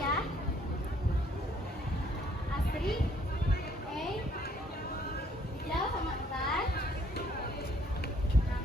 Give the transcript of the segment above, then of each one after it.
ya. Asri, Ijal sama Ikan.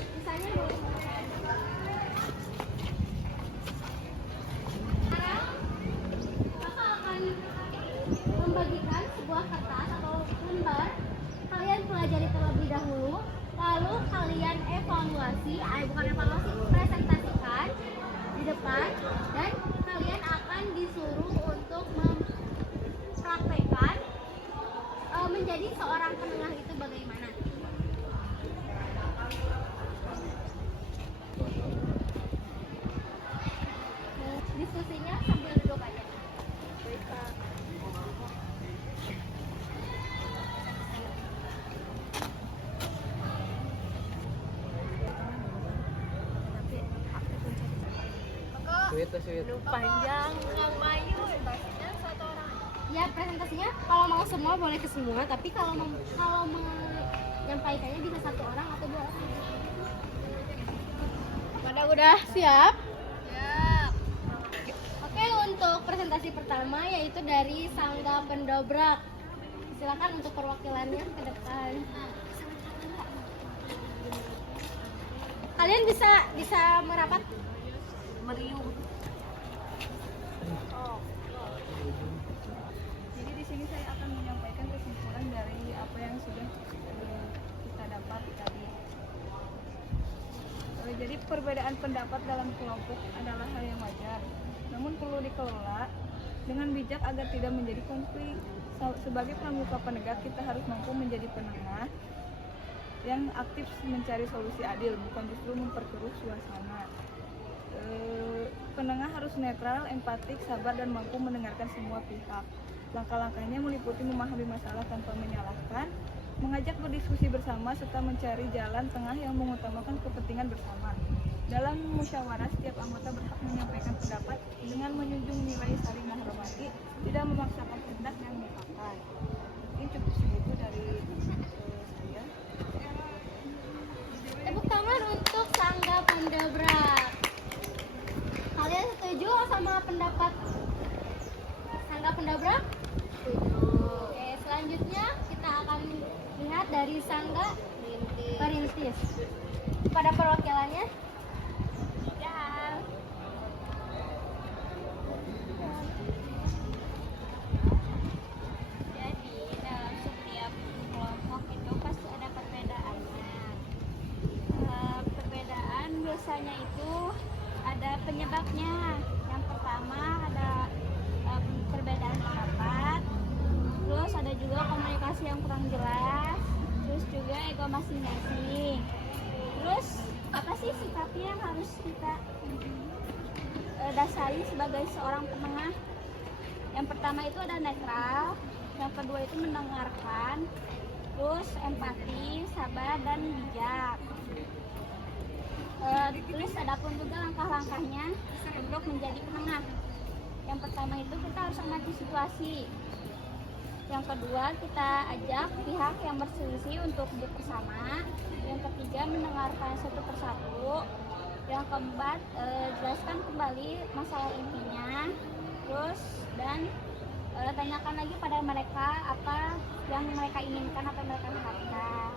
Sisanya boleh sama saya. Sekarang kakak akan membagikan sebuah kertas atau lembar. Kalian pelajari terlebih dahulu, lalu kalian evaluasi, bukan evaluasi, presentasikan di depan, dan kalian akan disuruh untuk mempraktekkan menjadi seorang penengah itu bagaimana. Diskusinya sambil duduk aja. Panjang ngapain bahasanya satu orang. Ya, presentasinya kalau mau semua boleh ke semua, tapi kalau menyampaikannya bisa satu orang atau dua orang. Pada udah siap? Siap. Oke, untuk presentasi pertama yaitu dari Sangga Pendobrak. Silakan untuk perwakilannya ke depan. Kalian bisa merapat. Meriung. Jadi di sini saya akan menyampaikan kesimpulan dari apa yang sudah kita dapat tadi. Jadi perbedaan pendapat dalam kelompok adalah hal yang wajar, namun perlu dikelola dengan bijak agar tidak menjadi konflik. Sebagai pramuka penegak, kita harus mampu menjadi penengah yang aktif mencari solusi adil, bukan justru memperkeruh suasana. Penengah harus netral, empatik, sabar, dan mampu mendengarkan semua pihak. Langkah-langkahnya meliputi memahami masalah tanpa menyalahkan, mengajak berdiskusi bersama, serta mencari jalan tengah yang mengutamakan kepentingan bersama. Dalam musyawarah, setiap anggota berhak menyampaikan pendapat dengan menjunjung nilai saling menghormati, tidak memaksakan kehendak dan mufakat. Mungkin cukup segitu dari saya. Tepuk tangan untuk Sangga Pendobrak. Kalian setuju sama pendapat Sangga Pendobrak? Oke, selanjutnya kita akan lihat dari Sangga Perintis. Pada perwakilannya, Jadi dalam setiap kelompok itu pasti ada perbedaannya. Perbedaan biasanya itu ada penyebabnya. Yang pertama ada perbedaan pendapat, terus ada juga komunikasi yang kurang jelas, terus juga ego masing-masing. Terus apa sih sikapnya yang harus kita dasari sebagai seorang penengah? Yang pertama itu ada netral, yang kedua itu mendengarkan, terus empati, sabar, dan bijak. Terus ada pun juga langkah-langkahnya untuk menjadi penengah. Yang pertama itu kita harus amati situasi. Yang kedua kita ajak pihak yang berselisih untuk duduk bersama. Yang ketiga mendengarkan satu persatu. Yang keempat jelaskan kembali masalah intinya. Terus dan tanyakan lagi pada mereka apa yang mereka inginkan, apa yang mereka harapkan.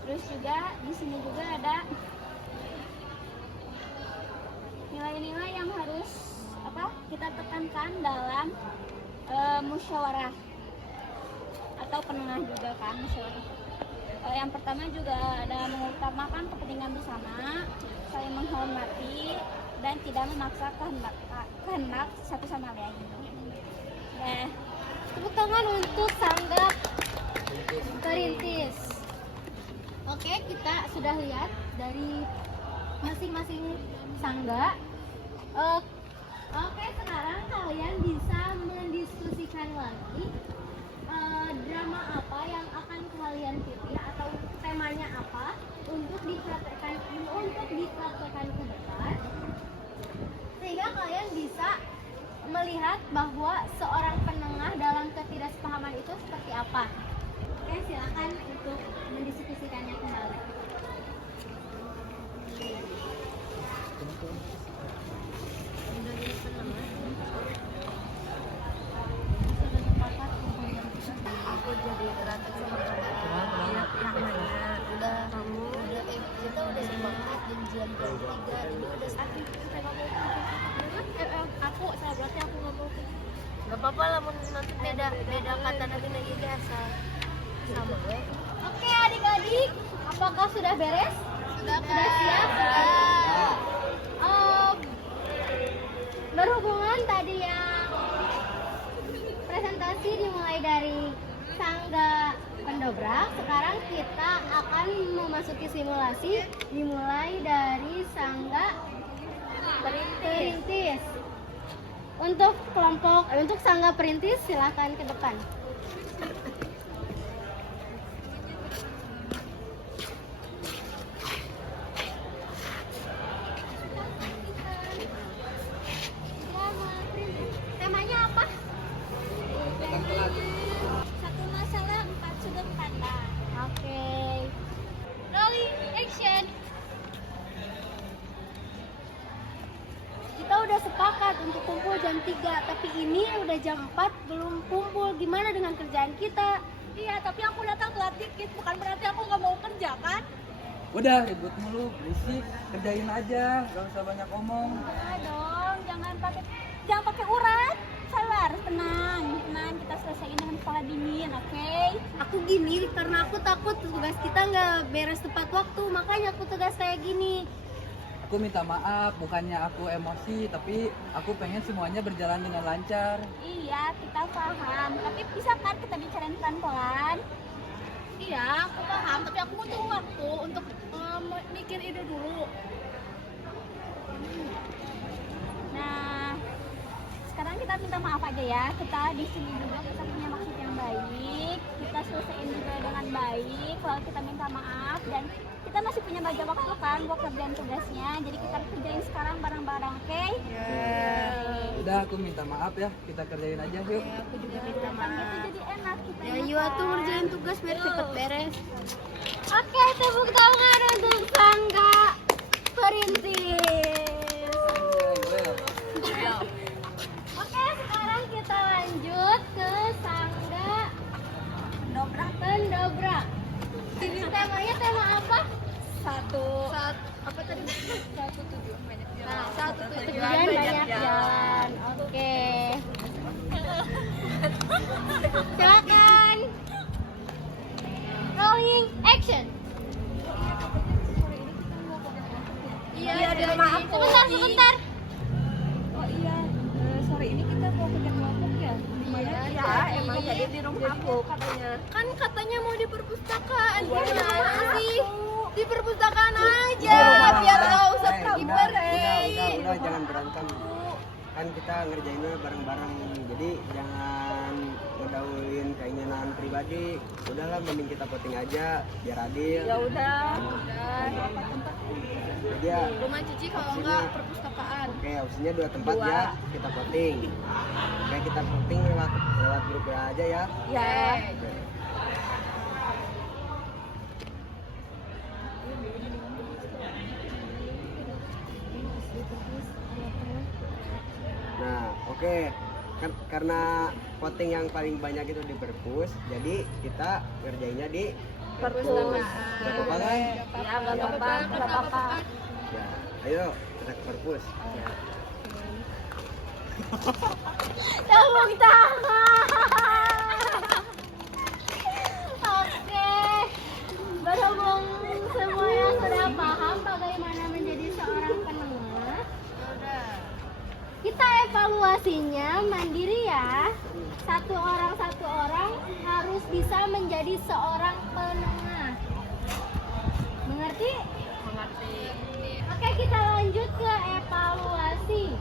Terus juga di sini juga ada nilai-nilai yang harus kita tekankan dalam musyawarah atau penengah juga kan musyawarah. Yang pertama juga ada mengutamakan kepentingan bersama, saling menghormati, dan tidak memaksa kehendak satu sama lain. tepuk tangan untuk Sangga Perintis. Oke, kita sudah lihat dari masing-masing sangga. Oke, sekarang kalian bisa mendiskusikan lagi drama apa yang akan kalian pilih atau temanya apa untuk dipraktekkan ke depan, sehingga kalian bisa melihat bahwa seorang penengah dalam ketidaksepahaman itu seperti apa. Oke, silakan untuk mendiskusikannya kembali. ini udah sakit, saya nggak mau aku saya berarti aku nggak mau. Nggak apa-apa lah, nanti beda kata nanti lagi biasa sama gue. Oke adik-adik, apakah sudah beres? Sudah siap? Berhubungan tadi yang presentasi dimulai dari Sangga Pendobrak, sekarang kita akan memasuki simulasi dimulai dari Sangga Perintis. Untuk Sangga Perintis silakan ke depan. Temanya apa? Satu masalah, 4 sudut pandang. Oke. Rolling action. Kita udah sepakat untuk kumpul jam 3, tapi ini udah jam 4 belum kumpul. Gimana dengan kerjaan kita? Iya, tapi aku datang telat dikit, bukan berarti aku nggak mau kerja kan? Udah ribut mulu, berisik, kerjain aja, gak usah banyak omong. Enggak dong, jangan pakai urat. Sabar, tenang, kita selesaiin dengan kepala dingin, oke? Aku gini karena aku takut tugas kita nggak beres tepat waktu, makanya aku tugas kayak gini. Aku minta maaf, bukannya aku emosi, tapi aku pengen semuanya berjalan dengan lancar. Iya, kita paham, tapi bisa kan kita bicarain pelan-pelan? Iya, aku paham, tapi aku butuh waktu untuk mikir ide dulu. Nah, sekarang kita minta maaf aja ya. Kita di sini juga kita punya maksud yang baik. Kita selesaiin juga dengan baik. Kalau kita minta maaf dan kita masih punya banyak waktu kan buat kerjaan tugasnya. Jadi kita kerjain sekarang bareng-bareng, oke? Udah aku minta maaf ya, kita kerjain aja yuk. Aku juga minta Kan gitu jadi enak kita. Ya yuk tuh ngerjain tugas biar cepet beres. Oke, tepuk tangan untuk Sangga Perintis. Oke, sekarang kita lanjut ke Sangga Pendobrak. Temanya tema apa? Satu tujuan banyak jalan. Nah, satu tujuan banyak jalan. Oke. Silakan. Rolling action. Iya, maaf. Sebentar. Oh iya, sore ini kita mau kerja kelompok ya? Iya, emang jadi di rumah aku katanya. Kan katanya mau di perpustakaan. Gimana sih? Di perpustakaan aja. Di rumah Biar aja. nggak usah Udah, pergi. udah, jangan berantem. Kan kita ngerjainnya bareng-bareng, jadi jangan ngedahuluin keinginan pribadi. Udahlah, mending kita voting aja biar adil. Ya udah. Jadi ya, Rumah Cici kalau enggak perpustakaan. oke, opsinya 2 tempat ya, kita voting. Oke, kita voting lewat grup aja ya. Ya. Oke. Nah, oke. Karena voting yang paling banyak itu di perpus, jadi kita ngerjainnya di perpus. Gak apa-apa kan? Ya, enggak apa-apa. Ya, ayo kita ke perpus. Tepuk tangan. Oke. Berhubung semuanya sudah paham bagaimana menjadi seorang penengah, kita evaluasinya mandiri ya. Satu orang harus bisa menjadi seorang penengah. Mengerti? Mengerti. Oke, kita lanjut ke evaluasi.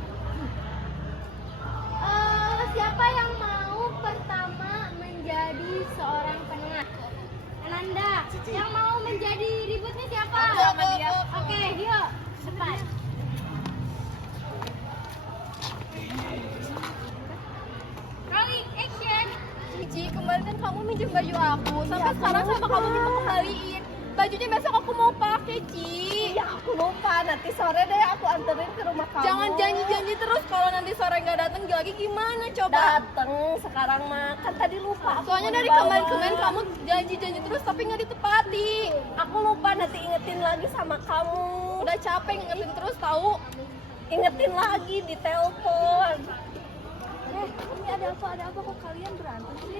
Siapa yang mau pertama menjadi seorang penengah? Ananda. Yang mau menjadi ributnya siapa? Oke, yuk, cepat. Rolling action. Cici, kemarin kan kamu minjem baju aku, sampai sekarang sama kamu minta kembaliin. Bajunya besok aku mau pakai, Ci. Ya aku lupa, nanti sore deh aku anterin ke rumah kamu. Jangan janji-janji terus, kalau nanti sore nggak datang lagi gimana coba? Dateng sekarang mah, kan tadi lupa. Soalnya dari kemarin-kemarin kamu janji-janji terus tapi nggak ditepati. Aku lupa, nanti ingetin lagi sama kamu. Udah capek ngingetin terus tahu. Ingetin lagi di telepon. Ini ada apa kok kalian berantem sih?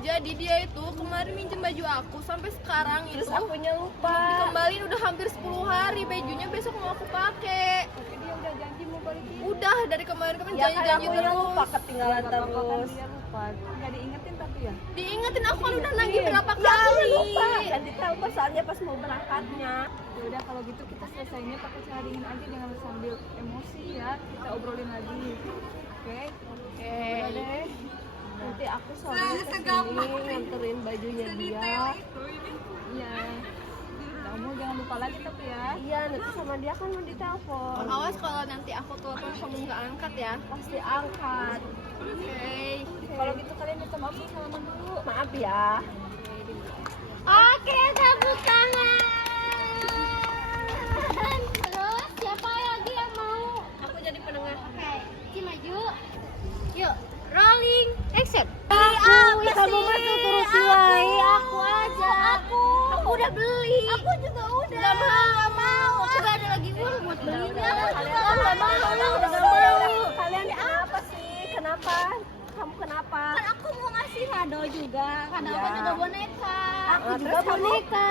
Jadi dia itu kemarin minjem baju aku sampai sekarang Terus itu akunya lupa. dikembaliin udah hampir 10 hari, bajunya besok mau aku pakai. Dia udah janji mau balikin. Udah dari kemarin-kemarin Ya kan janji-janji aku yang lupa terus. ketinggalan terus. Dia lupa. Nggak diingetin tapi ya. Diingetin aku kan udah nagih berapa Ya aku kali. lupa, kan di telepon soalnya pas mau berangkatnya. Ya udah kalau gitu kita selesainya pakai cara dingin aja, jangan sambil emosi ya. Kita obrolin lagi. Oke? Oke. Udah deh. Nanti aku sore kesini nganterin bajunya dia. Iya. Kamu jangan lupa lagi tapi ya. Iya, nanti sama dia kan mau ditelepon. Awas kalau nanti aku telepon kamu nggak angkat ya. Pasti angkat. Oke. Kalau gitu kalian minta maaf dulu, salaman dulu. Maaf ya. Oke, tepuk tangan. Terus siapa lagi yang mau? Aku jadi penengah. Oke, Ci maju. Yuk, rolling action. Aku, kamu mah tuh turutin wae. Aku aja. Aku udah beli. Aku juga udah. Gak mau. Aku gak ada lagi uang buat belinya. Kalian nggak mau. Kalian apa sih? Kenapa? Kamu kenapa? Kan aku mau ngasih kado juga. Kado aku Ya. juga boneka. Aku Ah, juga terus kamu? boneka.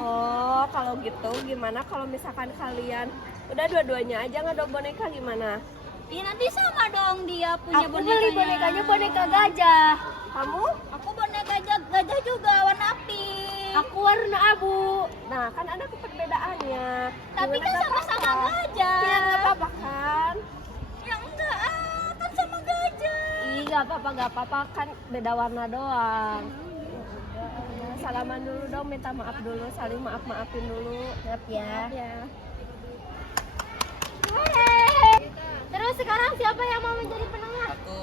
Oh, kalau gitu gimana kalau misalkan kalian udah dua-duanya aja ngado boneka gimana? Iya nanti sama dong dia punya Aku beli bonekanya boneka gajah. Kamu? Aku boneka gajah juga warna pink. Aku warna abu. Nah, kan ada perbedaannya. Tapi Gimana, kan nggak sama-sama apa-apa? gajah. Iya, nggak apa-apa kan? Ya enggak, kan sama gajah. Ih, nggak apa-apa kan beda warna doang. Udah, salaman dulu dong, minta maaf dulu, saling maafin dulu. Maaf ya. Ya. Hey. Terus sekarang siapa yang mau menjadi penengah? Aku.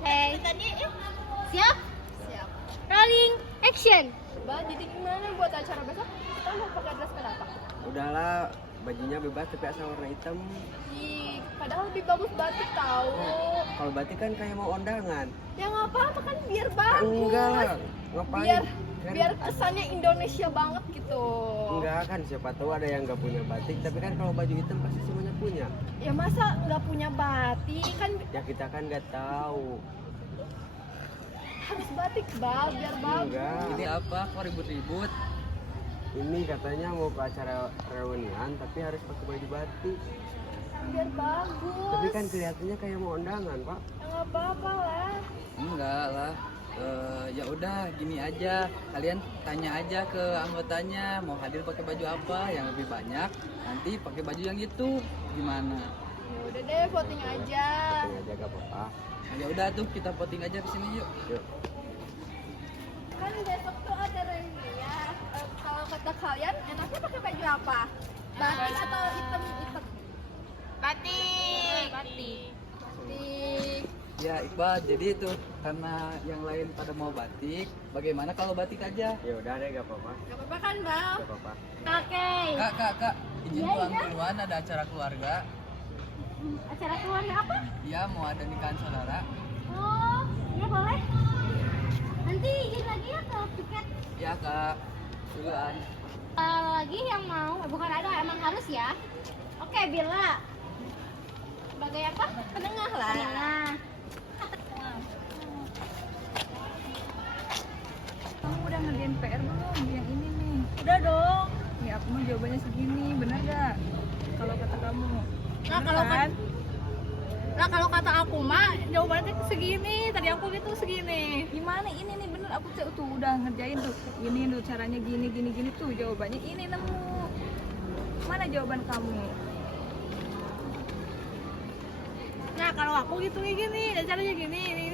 Hey. Siap? Siap. Rolling action. Mbak, jadi gimana buat acara besok? Kita mau pakai dress code apa? Udahlah, bajunya bebas tapi asal warna hitam. Ih, padahal lebih bagus batik tahu. Kalau batik kan kayak mau undangan. Ya nggak apa-apa kan biar bagus. Enggak lah, ngapain? Biar Kan- biar kesannya Indonesia banget gitu. Enggak kan, siapa tahu ada yang nggak punya batik. Tapi kan kalau baju hitam pasti semuanya punya. Ya masa nggak punya batik kan Ya kita kan nggak tahu. harus batik bal biar bagus. Enggak. Ini apa? Kok ribut-ribut? Ini katanya mau ke acara reunian tapi harus pakai baju batik. Biar bagus. Tapi kan kelihatannya kayak mau undangan, Pak. Ya nggak apa-apa lah. Enggak lah. Ya udah gini aja. Kalian tanya aja ke anggotanya mau hadir pakai baju apa yang lebih banyak. Nanti pakai baju yang itu. Gimana? Ya udah deh voting aja. Voting aja gak apa-apa. Nah, ya udah tuh kita voting aja ke sini yuk. Yuk. Kan besok tuh ada reunian. Kalau kata kalian enaknya pakai baju apa? Batik atau hitam-hitam? Batik. Batik. Ya Iqbal, jadi itu karena yang lain pada mau batik, bagaimana kalau batik aja? Ya udah deh, gak apa-apa. Gak apa-apa kan bal? Gak apa-apa. Oke. Kak, izin pulang duluan, ada acara keluarga. Acara keluarga apa? Iya, mau ada nikahan saudara. Oh, iya boleh. Nanti izin lagi ya ke tiket. Ya Kak, duluan. Lagi yang mau, bukan ada, emang harus ya. Oke, Bila. Sebagai apa? Penengah lah. Nah, Kamu udah ngerjain PR belum? Yang ini nih. Udah dong. Ya aku mau jawabannya segini, bener gak? Kalau kata kamu. Nah, Bener kan? kalau kata aku mah jawabannya segini. Tadi aku gitu segini. Gimana ini nih bener aku tuh udah ngerjain tuh. Ini tuh caranya gini tuh jawabannya ini nemu. Mana jawaban kamu? Nah, kalau aku gitu gini, dan caranya gini, ini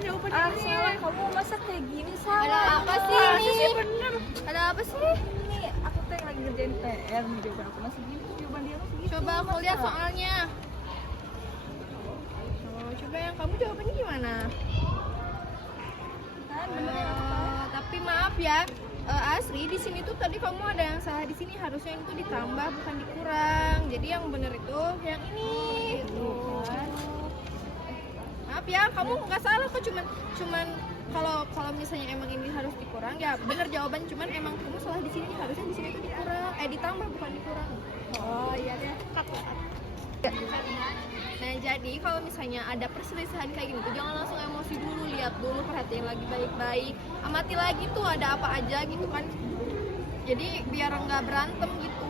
jawabannya Ah gini. salah, kamu masa kayak gini Ada salah. apa sih ini? Bener. Ada apa sih? Ini aku tuh yang lagi ngerjain PR nih, jawaban aku masih gini, jawaban dia masih gitu. Coba aku lihat Masa? soalnya. Oh, coba yang kamu jawabannya gimana? Kan bener yang aku tahu. Tapi maaf ya, Asri, di sini tuh tadi kamu ada yang salah di sini, harusnya itu ditambah bukan dikurang. Jadi yang bener itu yang ini. Maaf ya, kamu nggak salah kok, cuman kalau misalnya emang ini harus dikurang ya bener jawaban, cuman emang kamu salah di sini, harusnya di sini tuh dikurang, ditambah bukan dikurang. Oh iya deh. Nah jadi kalau misalnya ada perselisihan kayak gini tuh jangan langsung emosi dulu, lihat dulu, perhatiin lagi baik-baik, amati lagi tuh ada apa aja gitu kan, jadi biar nggak berantem gitu.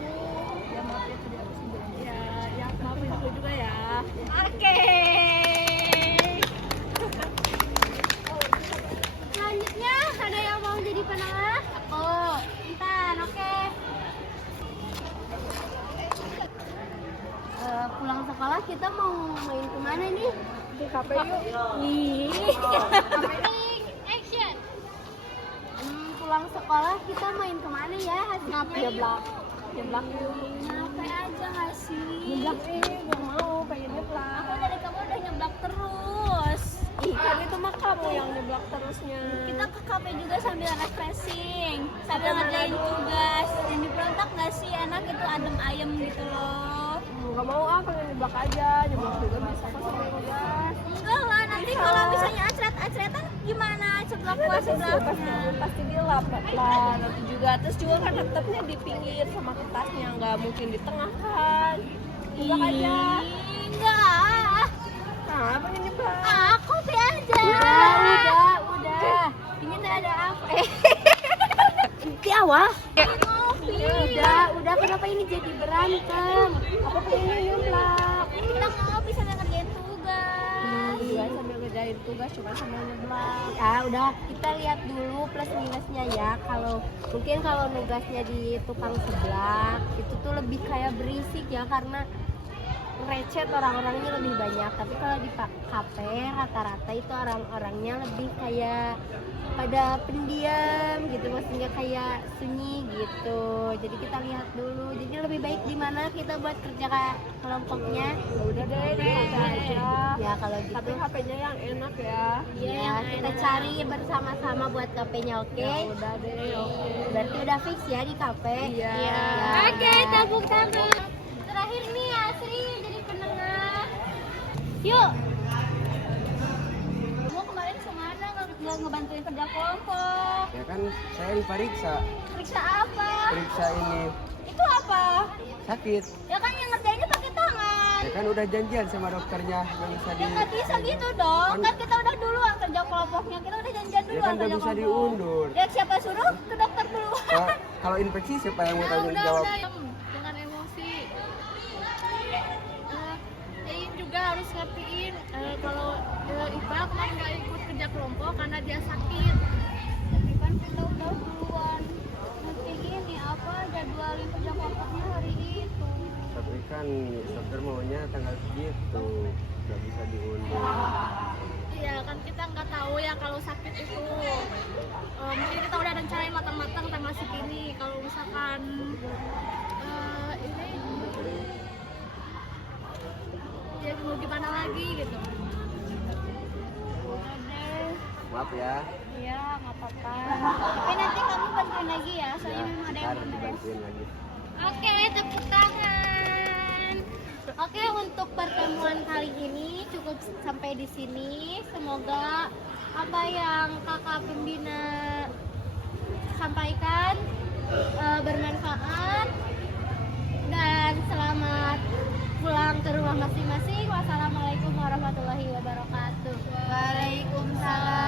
Ya maaf ya tadi aku sebelum ya maafin aku juga ya. Oke. Selanjutnya ada yang mau jadi penengah? Aku. Intan, oke. Pulang sekolah kita mau main kemana nih? Di kafe yuk. Action. Pulang sekolah kita main kemana ya? Nyeblak. Ngapain aja nggak sih? Nyeblak gak mau, pengen nyeblak. Aku dari kamu udah nyeblak terus. Kan itu mah kamu yang nyeblak terusnya. Kita ke kafe juga sambil refreshing, sambil ngerjain tugas. Yang diberontak nggak sih, enak gitu, adem ayem gitu loh. Gak mau pengen nyeblak aja, nyeblak juga bisa kok sampai tugas. Enggak lah, nanti kalau misalnya acret-acretan gimana? Seblak-seblaknya. Pasti dilap lah nanti juga. Terus juga kan laptopnya di pinggir sama kertasnya, nggak mungkin di tengah kan. Nyeblak aja. Enggak. Nah, pengen nyeblak. Aku teh aja. Udah. Ini tuh ada apa? Awal. Udah kenapa ini jadi berantem? Aku pengen nyeblak. Kita ngopi sambil ngerjain tugas. Juga sambil ngerjain tugas, cuma sambil nyeblak. Ya udah, kita lihat dulu plus minusnya ya. Kalau nugasnya di tukang seblak itu tuh lebih kayak berisik ya, karena recet orang-orangnya lebih banyak. Tapi kalau di kafe rata-rata itu orang-orangnya lebih kayak pada pendiam gitu, maksudnya kayak sunyi gitu. Jadi kita lihat dulu. Jadi lebih baik di mana kita buat kerja kelompoknya. Udah deh, di kafe aja. Ya kalau gitu. Tapi HP-nya yang enak ya. Ya, kita cari bersama-sama buat kafenya, oke? Ya udah deh, oke. Berarti udah fix ya di kafe? Iya. Oke, tepuk tangan. Terakhir nih Asri jadi penengah. Yuk. Kamu kemarin kemana? Nggak ngebantuin kerja kelompok. Ya kan saya diperiksa, Periksa apa? periksa ini Itu apa? sakit. Ya kan yang ngerjainnya pakai tangan. Ya kan udah janjian sama dokternya nggak bisa Ya nggak bisa gitu dong. Kan kita udah duluan kerja kelompoknya. Kita udah janjian Ya duluan kan nggak kerja bisa kelompok. diundur. Ya siapa suruh ke dokter duluan. Kalau infeksi siapa yang mau tanggung jawab? Jangan emosi. Ein juga harus ngertiin kalau Iqbal kemarin nggak ikut kerja kelompok karena dia sakit. Tapi kan kita udah duluan. Nanti gini apa jadwalin kerja kelompoknya hari itu. Tapi kan dokter maunya tanggal segitu, nggak bisa diundur. Iya kan kita nggak tahu ya kalau sakit itu. Mungkin kita udah rencanain matang-matang tanggal segini. Kalau misalkan ini ya mau gimana lagi gitu. Udah deh. Maaf ya. Iya nggak apa-apa. Tapi nanti kamu bantuin lagi ya. Soalnya memang ada yang Ntar belum beres. dibantuin lagi. Oke, tepuk tangan. Oke, untuk pertemuan kali ini cukup sampai di sini. Semoga apa yang kakak pembina sampaikan bermanfaat, dan selamat pulang ke rumah masing-masing. Wassalamualaikum warahmatullahi wabarakatuh. Waalaikumsalam.